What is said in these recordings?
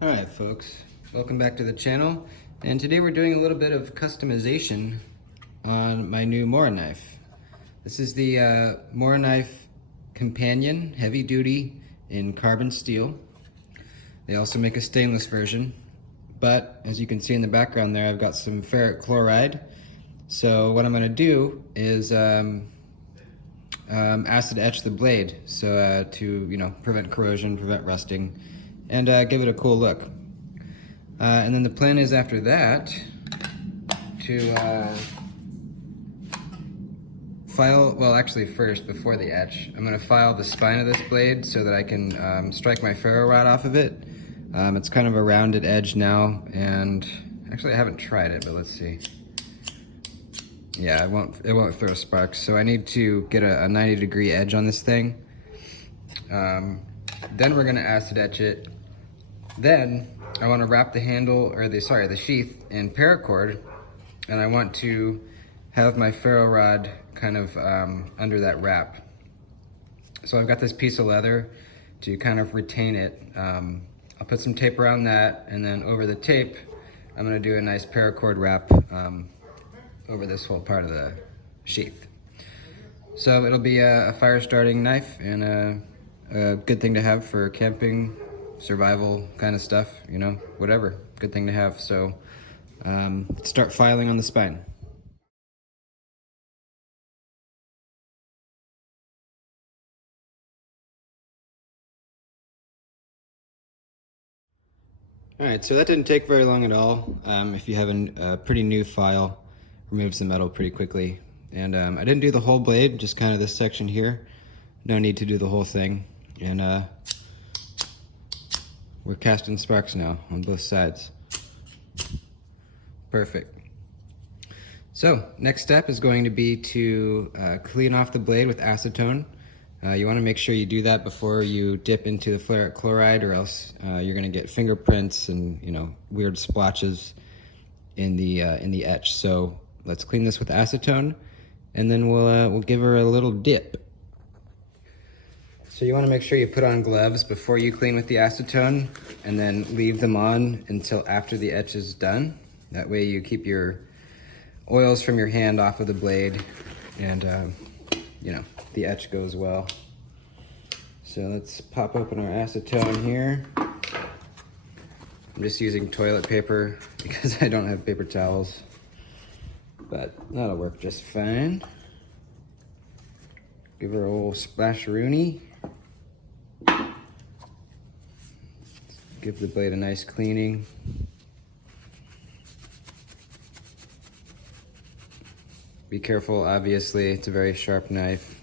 Alright folks, welcome back to the channel, and today we're doing a little bit of customization on my new Morakniv. This is the Morakniv Companion Heavy Duty in carbon steel. They also make a stainless version, but as you can see in the background there, I've got some ferric chloride. So what I'm going to do is acid etch the blade, so to prevent corrosion, prevent rusting, and give it a cool look. And then the plan is after that to file, well actually first, before the etch, I'm going to file the spine of this blade so that I can strike my ferro rod off of it. It's kind of a rounded edge now, and actually I haven't tried it, but let's see. Yeah, it won't throw sparks, so I need to get a 90-degree edge on this thing. Then we're going to acid etch it. Then I want to wrap the handle, or the sheath, in paracord, and I want to have my ferro rod kind of under that wrap. So I've got this piece of leather to kind of retain it. I'll put some tape around that, and then over the tape, I'm going to do a nice paracord wrap over this whole part of the sheath. So it'll be a fire starting knife and a good thing to have for camping, survival kind of stuff, you know, whatever, good thing to have. So start filing on the spine. All right, so that didn't take very long at all. If you have a pretty new file, removes the metal pretty quickly. And I didn't do the whole blade, just kind of this section here. No need to do the whole thing. And we're casting sparks now on both sides. Perfect. So next step is going to be to clean off the blade with acetone. You want to make sure you do that before you dip into the ferric chloride, or else you're going to get fingerprints and weird splotches in the etch. So let's clean this with acetone, and then we'll give her a little dip. So you want to make sure you put on gloves before you clean with the acetone, and then leave them on until after the etch is done. That way you keep your oils from your hand off of the blade, and the etch goes well. So let's pop open our acetone here. I'm just using toilet paper because I don't have paper towels, but that'll work just fine. Give her a little splasheroony. Give the blade a nice cleaning. Be careful, obviously, it's a very sharp knife.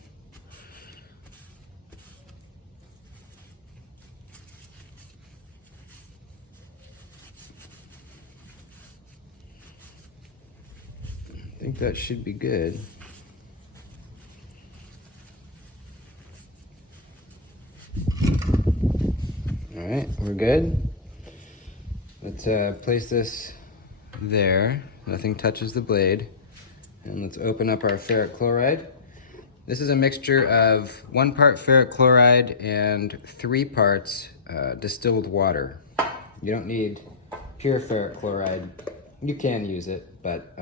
I think that should be good. All right, we're good. Let's place this there. Nothing touches the blade. And let's open up our ferric chloride. This is a mixture of 1 part ferric chloride and 3 parts distilled water. You don't need pure ferric chloride. You can use it, but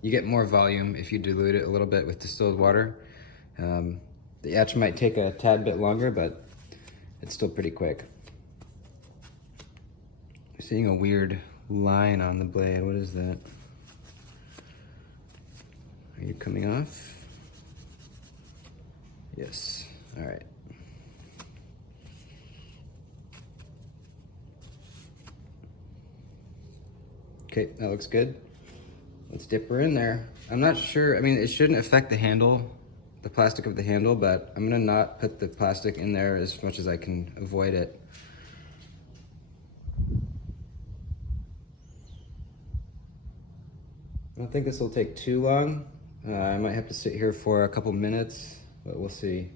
you get more volume if you dilute it a little bit with distilled water. The etch might take a tad bit longer, but it's still pretty quick. I'm seeing a weird line on the blade. What is that? Are you coming off? Yes. All right. Okay, that looks good. Let's dip her in there. I'm not sure, I mean, it shouldn't affect the handle, the plastic of the handle, but I'm gonna not put the plastic in there as much as I can avoid it. I don't think this will take too long. I might have to sit here for a couple minutes, but we'll see.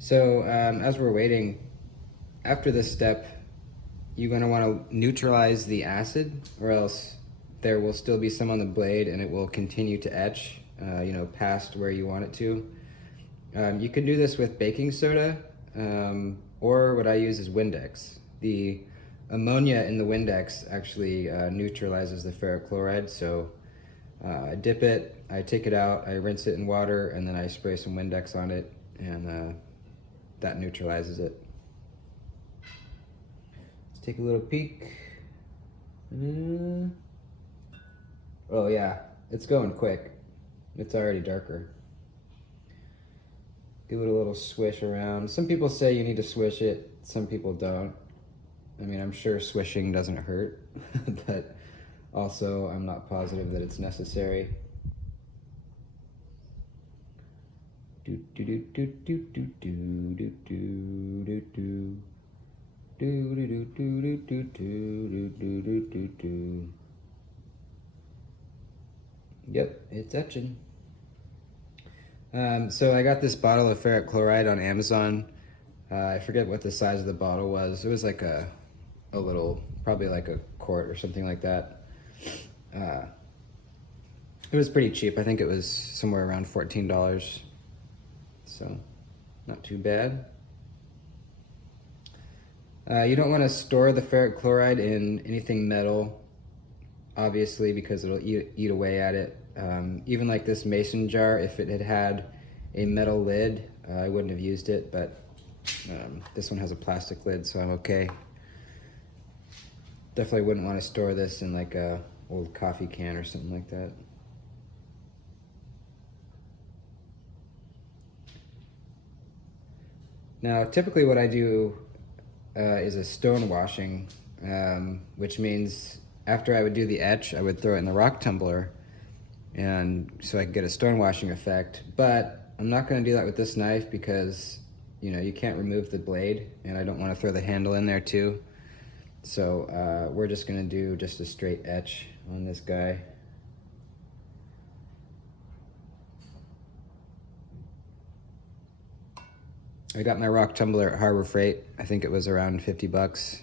So as we're waiting, after this step, you're going to want to neutralize the acid, or else there will still be some on the blade and it will continue to etch, past where you want it to. You can do this with baking soda, or what I use is Windex. The ammonia in the Windex actually neutralizes the ferric chloride, so I dip it, I take it out, I rinse it in water, and then I spray some Windex on it, and that neutralizes it. Let's take a little peek. Oh yeah, it's going quick. It's already darker. Give it a little swish around. Some people say you need to swish it, some people don't. I mean, I'm sure swishing doesn't hurt, but also I'm not positive that it's necessary. Do do do do do do do do do do do. Do do do do do do do do do do. Yep, it's etching. So I got this bottle of ferric chloride on Amazon. I forget what the size of the bottle was. It was like a little, probably like a quart or something like that. It was pretty cheap. I think it was somewhere around $14. So, not too bad. You don't want to store the ferric chloride in anything metal, obviously, because it'll eat away at it. Even like this mason jar, if it had had a metal lid, I wouldn't have used it, but this one has a plastic lid, so I'm okay. Definitely wouldn't want to store this in like a old coffee can or something like that. Now, typically what I do is a stone washing, which means after I would do the etch, I would throw it in the rock tumbler, and so I could get a stone washing effect. But I'm not going to do that with this knife because, you know, you can't remove the blade, and I don't want to throw the handle in there too. So we're just going to do just a straight etch on this guy. I got my rock tumbler at Harbor Freight. I think it was around 50 bucks.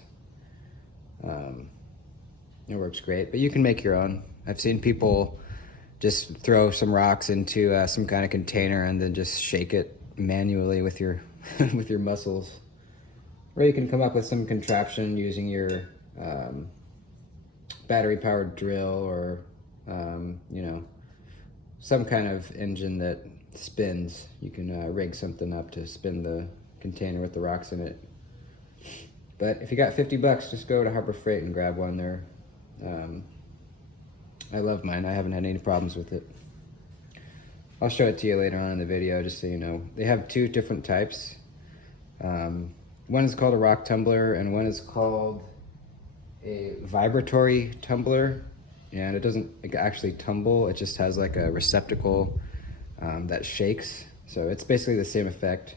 It works great, but you can make your own. I've seen people just throw some rocks into some kind of container and then just shake it manually with your with your muscles. Or you can come up with some contraption using your battery-powered drill, or you know, some kind of engine that spins. You can rig something up to spin the container with the rocks in it. But if you got 50 bucks, just go to Harbor Freight and grab one there. I love mine. I haven't had any problems with it. I'll show it to you later on in the video, just so you know. They have two different types. One is called a rock tumbler, and one is called a vibratory tumbler. And it doesn't actually tumble, it just has like a receptacle that shakes. So it's basically the same effect.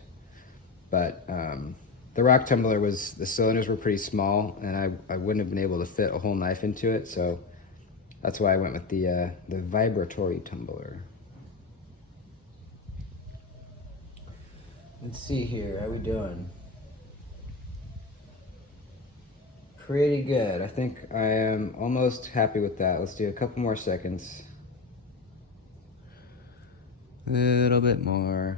But the rock tumbler was, the cylinders were pretty small, and I wouldn't have been able to fit a whole knife into it, so that's why I went with the vibratory tumbler. Let's see here, how we doing? Pretty good. I think I am almost happy with that. Let's do a couple more seconds. A little bit more.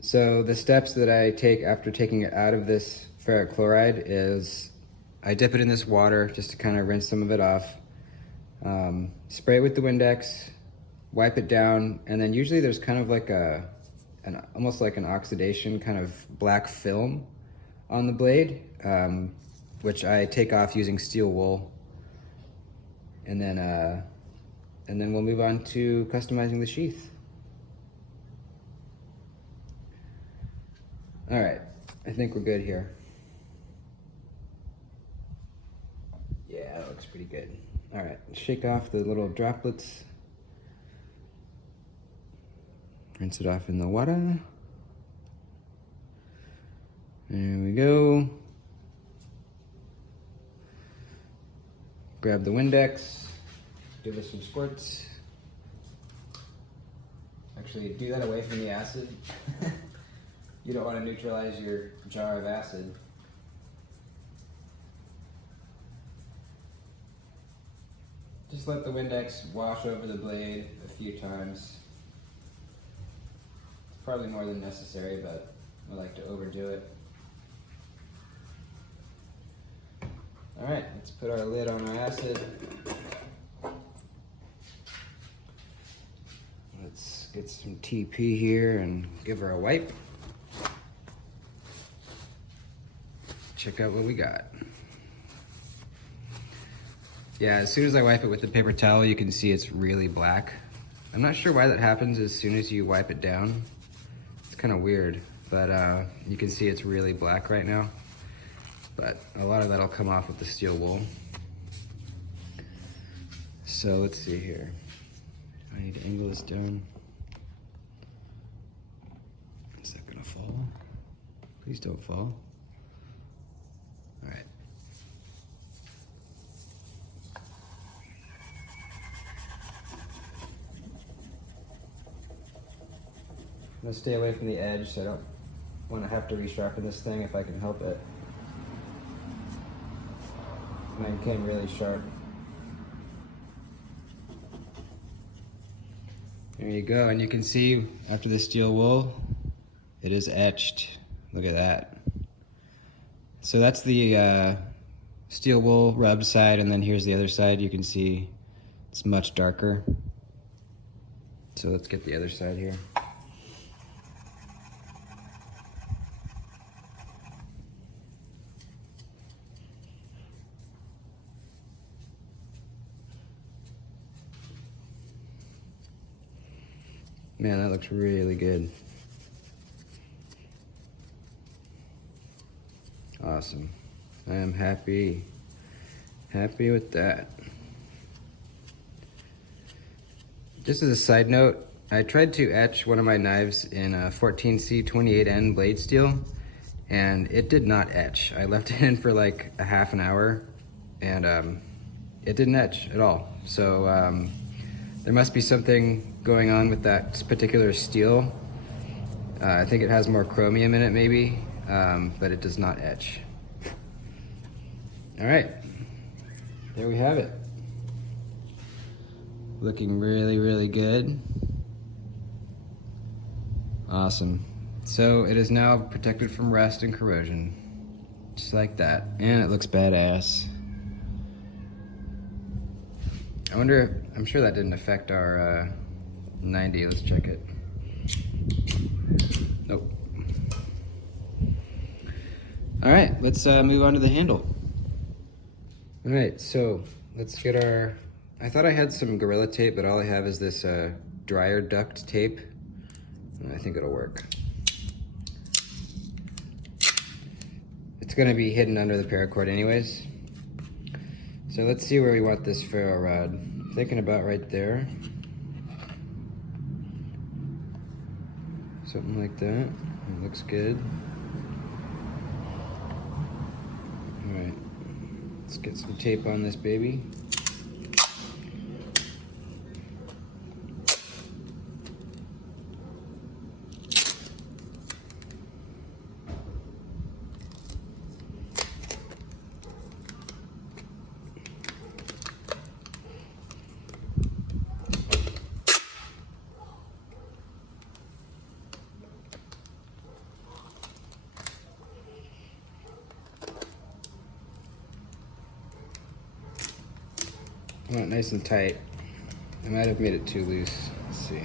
So the steps that I take after taking it out of this ferric chloride is I dip it in this water just to kind of rinse some of it off. Spray it with the Windex, wipe it down, and then usually there's kind of like almost like an oxidation kind of black film on the blade, which I take off using steel wool. And then we'll move on to customizing the sheath. All right, I think we're good here. Yeah, that looks pretty good. All right, shake off the little droplets. Rinse it off in the water. There we go. Grab the Windex, give it some squirts. Actually, do that away from the acid. You don't want to neutralize your jar of acid. Just Just let the Windex wash over the blade a few times. It's probably more than necessary, but I like to overdo it. All right, let's put our lid on our acid. Let's get some TP here and give her a wipe. Check out what we got. Yeah, as soon as I wipe it with the paper towel, you can see it's really black. I'm not sure why that happens as soon as you wipe it down. It's kind of weird, but you can see it's really black right now. But a lot of that'll come off with the steel wool. So let's see here. I need to angle this down. Is that gonna fall? Please don't fall. All right. I'm gonna stay away from the edge so I don't want to have to resharpen this thing if I can help it. Mine came really sharp. There you go, and you can see after the steel wool, it is etched. Look at that. So that's the steel wool rubbed side, and then here's the other side. You can see it's much darker. So let's get the other side here. Man, that looks really good. Awesome. I am happy with that. Just as a side note, I tried to etch one of my knives in a 14C28N blade steel, and it did not etch. I left it in for like a half an hour, and it didn't etch at all. So there must be something going on with that particular steel. I think it has more chromium in it maybe, but it does not etch. All right, there we have it. Looking really, really good. Awesome. So it is now protected from rust and corrosion, just like that. And it looks badass. I wonder, I'm sure that didn't affect our 90. Let's check it. Nope. All right, let's move on to the handle. All right, so let's get our, I thought I had some Gorilla tape, but all I have is this dryer duct tape. And I think it'll work. It's gonna be hidden under the paracord anyways. So let's see where we want this ferro rod. Thinking about right there. Something like that. It looks good. All right, let's get some tape on this baby. I want it nice and tight. I might have made it too loose. Let's see.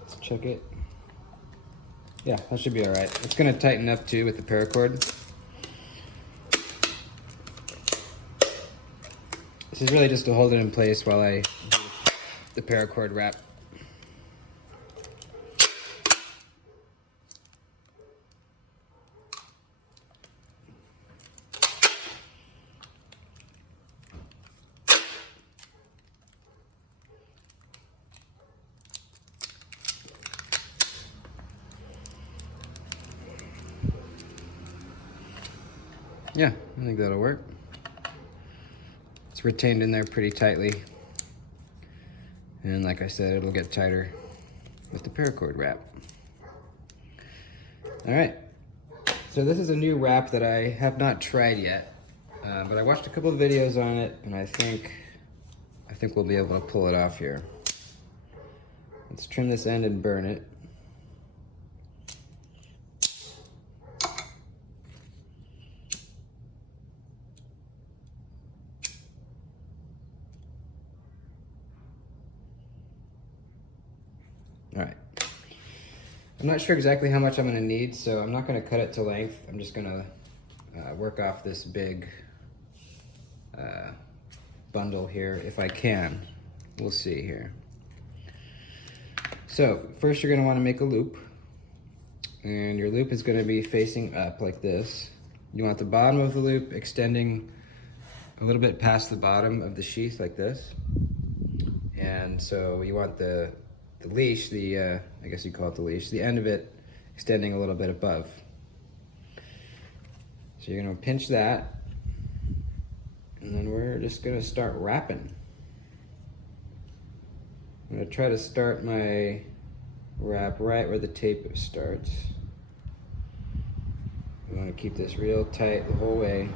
Let's check it. Yeah, that should be all right. It's gonna tighten up too with the paracord. This is really just to hold it in place while I do the paracord wrap. Yeah, I think that'll work. It's retained in there pretty tightly. And like I said, it'll get tighter with the paracord wrap. All right, so this is a new wrap that I have not tried yet, but I watched a couple of videos on it, and I think we'll be able to pull it off here. Let's trim this end and burn it. All right. I'm not sure exactly how much I'm gonna need, so I'm not gonna cut it to length. I'm just gonna work off this big bundle here if I can. We'll see here. So first you're gonna wanna make a loop, and your loop is gonna be facing up like this. You want the bottom of the loop extending a little bit past the bottom of the sheath like this. And so you want the leash, I guess you call it the leash, the end of it extending a little bit above. So you're gonna pinch that, and then we're just gonna start wrapping. I'm gonna try to start my wrap right where the tape starts. We wanna keep this real tight the whole way.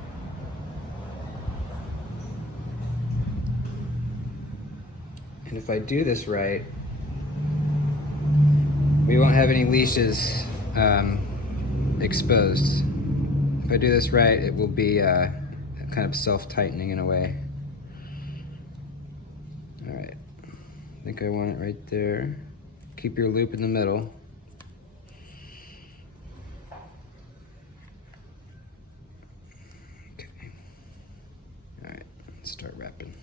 And if I do this right, we won't have any leashes exposed. If I do this right, it will be kind of self-tightening in a way. All right, I think I want it right there. Keep your loop in the middle. Okay. All right, let's start wrapping.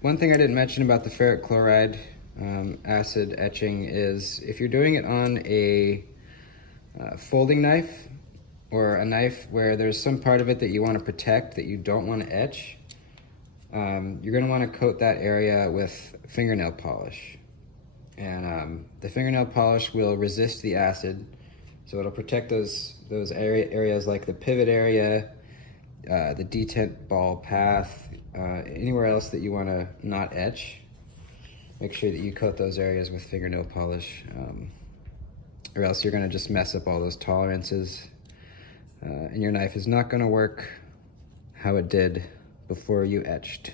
One thing I didn't mention about the ferric chloride acid etching is if you're doing it on a folding knife or a knife where there's some part of it that you want to protect that you don't want to etch, you're going to want to coat that area with fingernail polish. And the fingernail polish will resist the acid, so it'll protect those areas like the pivot area, the detent ball path, anywhere else that you want to not etch. Make sure that you coat those areas with fingernail polish, or else you're going to just mess up all those tolerances, and your knife is not going to work how it did before you etched.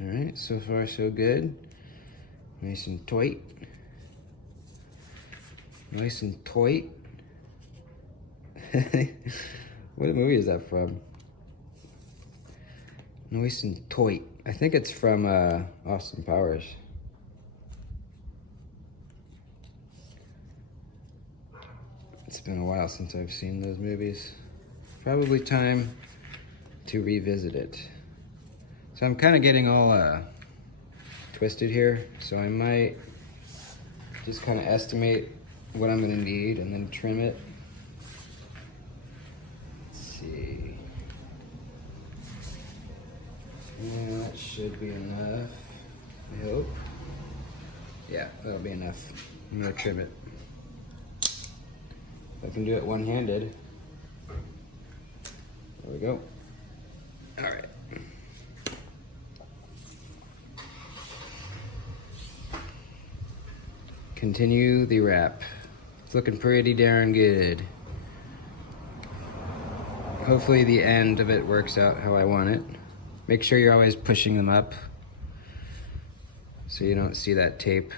All right, so far so good. Nice and tight. Nice and tight. What movie is that from? Nice and tight. I think it's from Austin Powers. It's been a while since I've seen those movies. Probably time to revisit it. So I'm kind of getting all twisted here, so I might just kind of estimate what I'm gonna need and then trim it. Let's see. Yeah, that should be enough, I hope. Yeah, that'll be enough. I'm gonna trim it. If I can do it one-handed. There we go. All right. Continue the wrap. It's looking pretty darn good. Hopefully the end of it works out how I want it. Make sure you're always pushing them up so you don't see that tape.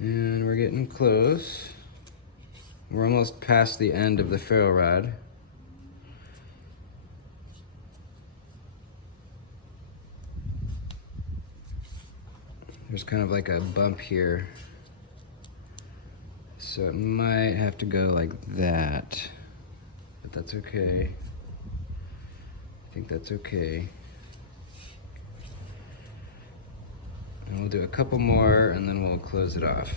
And we're getting close. We're almost past the end of the ferro rod. There's kind of like a bump here, so it might have to go like that, but that's okay. I think that's okay. And we'll do a couple more and then we'll close it off.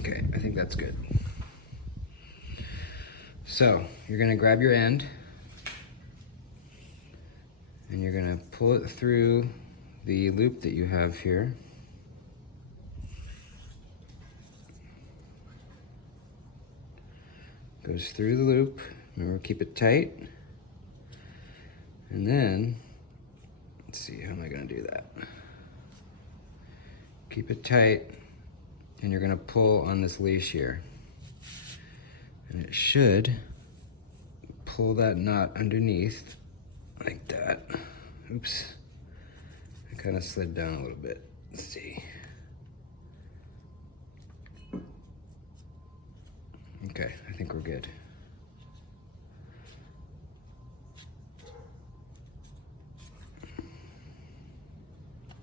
Okay, I think think that's good. So you're gonna grab your end and you're gonna pull it through the loop that you have here. Goes through the loop. Remember, keep it tight. And then, let's see, how am I gonna do that? Keep it tight, and you're gonna pull on this leash here. And it should pull that knot underneath, like that. Oops, I kinda slid down a little bit. Let's see. Okay, I think we're good.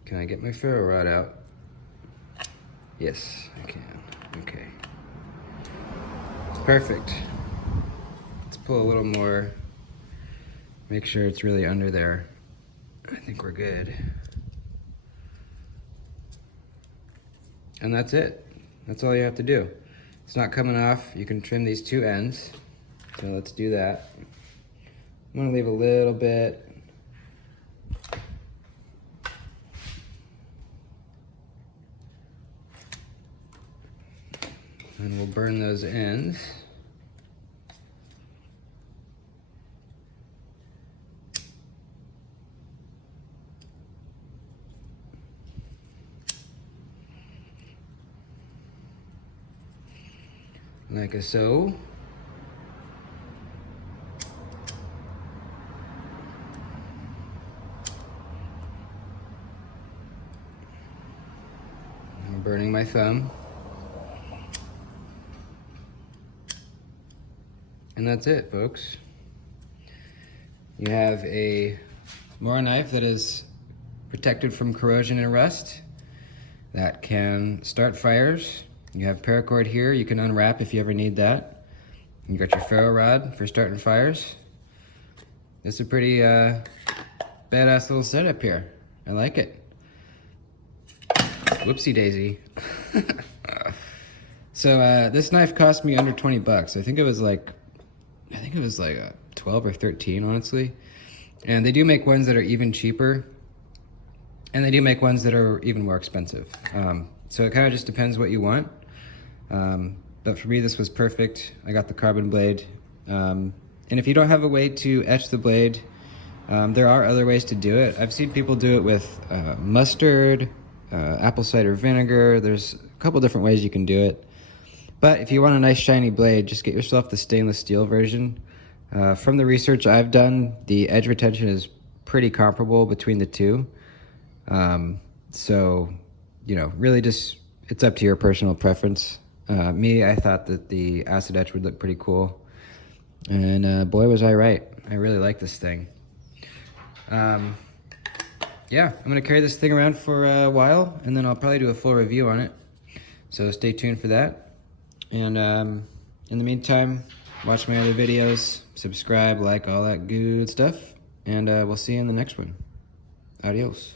Can I get my ferro rod out? Yes, I can. Okay. Perfect. Let's pull a little more. Make sure it's really under there. I think we're good. And that's it. That's all you have to do. It's not coming off. You can trim these two ends. So let's do that. I'm gonna leave a little bit. And we'll burn those ends. Like so. I'm burning my thumb. And that's it, folks. You have a Mora knife that is protected from corrosion and rust, that can start fires. You have paracord here, you can unwrap if you ever need that. You got your ferro rod for starting fires. It's a pretty badass little setup here. I like it. Whoopsie daisy. So this knife cost me under 20 bucks. I think it was like 12 or 13, honestly. And they do make ones that are even cheaper, and they do make ones that are even more expensive. So it kind of just depends what you want. But for me, this was perfect. I got the carbon blade. And if you don't have a way to etch the blade, there are other ways to do it. I've seen people do it with mustard, apple cider vinegar. There's a couple different ways you can do it. But if you want a nice shiny blade, just get yourself the stainless steel version. From the research I've done, the edge retention is pretty comparable between the two. So, you know, really just, it's up to your personal preference. Me, I thought that the acid etch would look pretty cool. And boy, was I right. I really like this thing. Yeah, I'm gonna carry this thing around for a while, and then I'll probably do a full review on it. So stay tuned for that. And in the meantime, watch my other videos, subscribe, like, all that good stuff, and we'll see you in the next one. Adios.